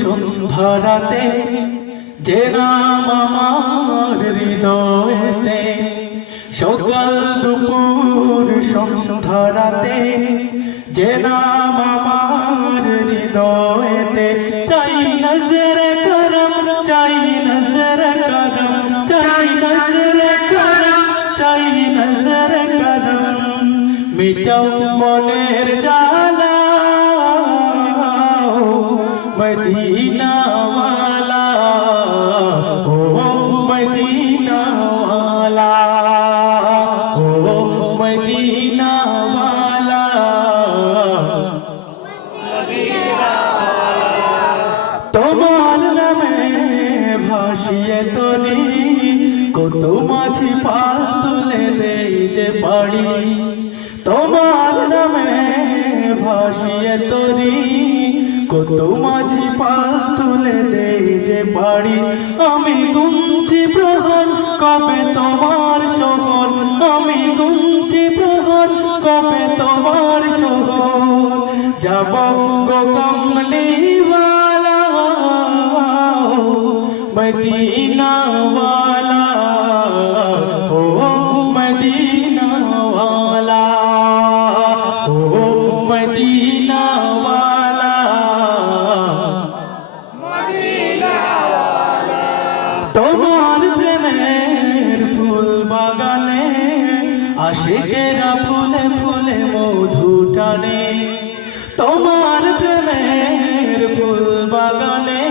সন্ধ্যারাতে যে নাম আমার হৃদয়েতে, সকাল দুপুর সন্ধ্যারাতে যে নাম আমার হৃদয়েতে। চাই নজরে করম, চাই নজরে করম, চাই নজরে করম, চাই নজরে করম। মিটাও মনের জ্বালা মদিনা ওয়ালা, ও মদিনা ওয়ালা, ও মদিনা ওয়ালা। তোমার নামে ভাসিয়ে তরি কত মাঝি পাল তুলে দেই যে পাড়ি। তোমার নামে ভাসিয়ে তরি কত মাঝি পাল তুলে দেই যে পাড়ি। আমি গুনছি প্রহর কবে তোমার শহর, আমি গুনছি প্রহর কবে তোমার শহর। যাব গো কমলিওয়ালা মদিনা ওয়ালা, ও মদিনা ওয়ালা, ও মদিনা ওয়ালা, মদিনা ওয়ালা। তোমার প্রেমের ফুল বাগানে আশিকেরা ফুলে ফুলে মধু টানে। তোমার প্রেমের ফুল বাগানে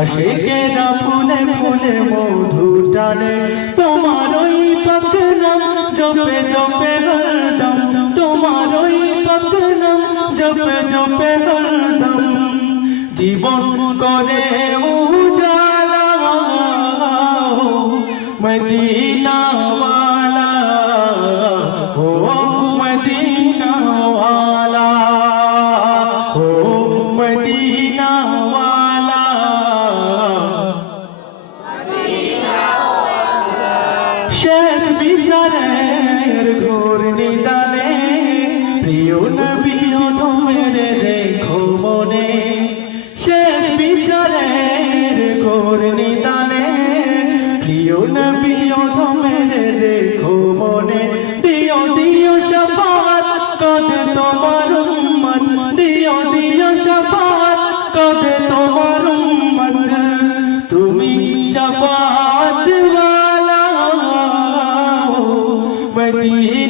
আশিকেরা ফুলে ফুলে মধু টানে। তোমার ওই পাক নাম জপে জপে হরদম, তোমার ওই পাক নাম জপে জপে হরদম। জীবন করে উজালা মদিনা ওয়ালা, ও মদিনা ওয়ালা, ও মদিনা ওয়ালা। শেষ বিচারের ঘোর নিদানে প্রিয় নবী মেরে রেখো মনে। শেষ বিচারের ঘোর নিদানে প্রিয় নবী মেরে রেখো মনে। দিও দিও শফাত কদে তোমার উম্মত, দিও দিও শফাত কদে তোমার উম্মত। তুমি শফাত ওয়ালা মদিনা